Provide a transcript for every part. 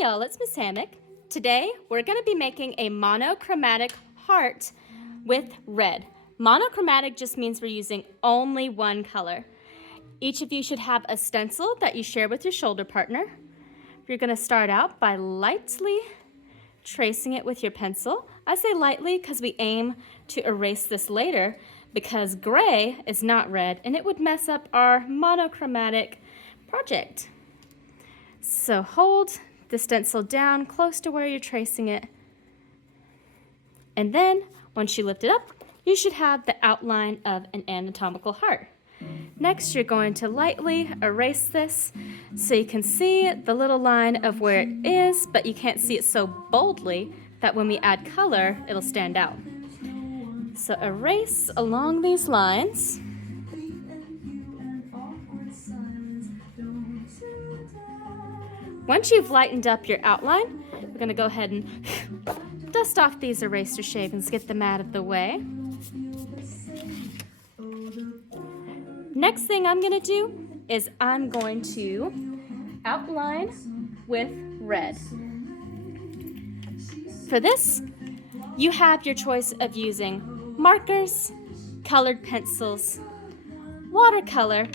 Hi y'all, it's Miss Hammock. Today we're going to be making a monochromatic heart with red. Monochromatic just means we're using only one color. Each of you should have a stencil that you share with your shoulder partner. You're going to start out by lightly tracing it with your pencil. I say lightly because we aim to erase this later because gray is not red and it would mess up our monochromatic project. So hold the stencil down close to where you're tracing it. And then once you lift it up, you should have the outline of an anatomical heart. Next, you're going to lightly erase this so you can see the little line of where it is, but you can't see it so boldly that when we add color, it'll stand out. So erase along these lines. Once you've lightened up your outline, we're going to go ahead and dust off these eraser shavings, get them out of the way. Next thing I'm going to do is I'm going to outline with red. For this, you have your choice of using markers, colored pencils, watercolor,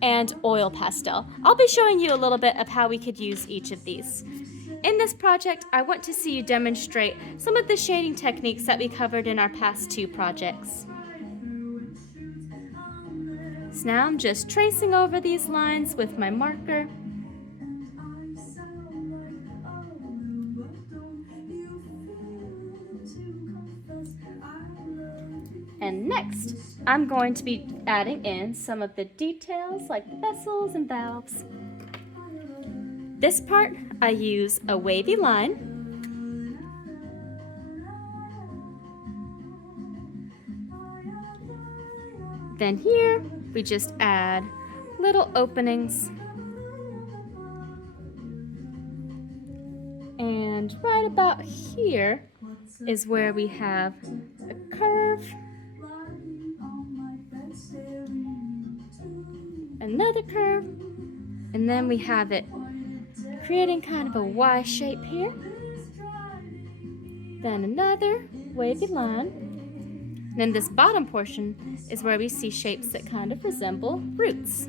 and oil pastel. I'll be showing you a little bit of how we could use each of these. In this project, I want to see you demonstrate some of the shading techniques that we covered in our past two projects. So now I'm just tracing over these lines with my marker. And next, I'm going to be adding in some of the details like the vessels and valves. This part, I use a wavy line. Then here, we just add little openings. And right about here is where we have a curve. Another curve, and then we have it creating kind of a Y shape here. Then another wavy line. And then this bottom portion is where we see shapes that kind of resemble roots.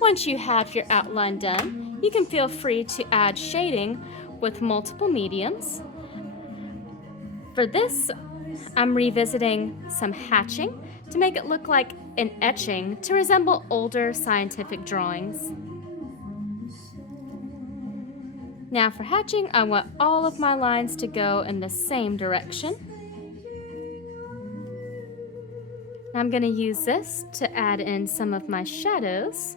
Once you have your outline done, you can feel free to add shading with multiple mediums. For this, I'm revisiting some hatching to make it look like an etching to resemble older scientific drawings. Now for hatching, I want all of my lines to go in the same direction. I'm going to use this to add in some of my shadows.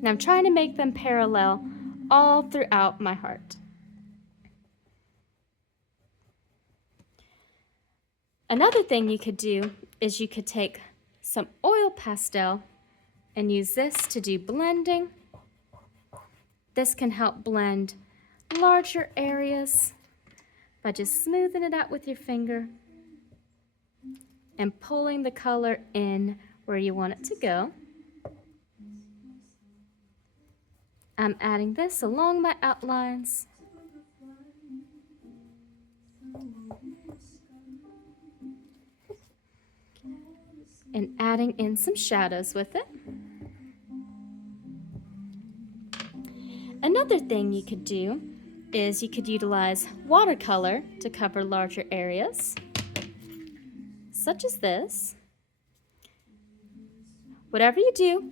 Now I'm trying to make them parallel all throughout my heart. Another thing you could do is you could take some oil pastel and use this to do blending. This can help blend larger areas by just smoothing it out with your finger and pulling the color in where you want it to go. I'm adding this along my outlines. And adding in some shadows with it. Another thing you could do is you could utilize watercolor to cover larger areas, such as this. Whatever you do,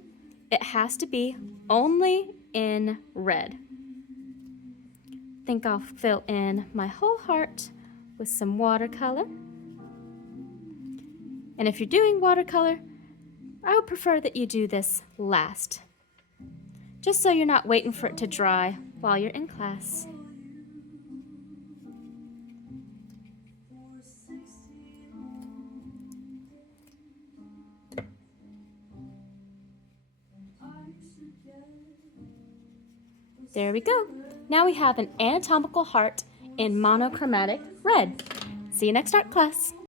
it has to be only in red. I think I'll fill in my whole heart with some watercolor. And if you're doing watercolor, I would prefer that you do this last, just so you're not waiting for it to dry while you're in class. There we go. Now we have an anatomical heart in monochromatic red. See you next art class.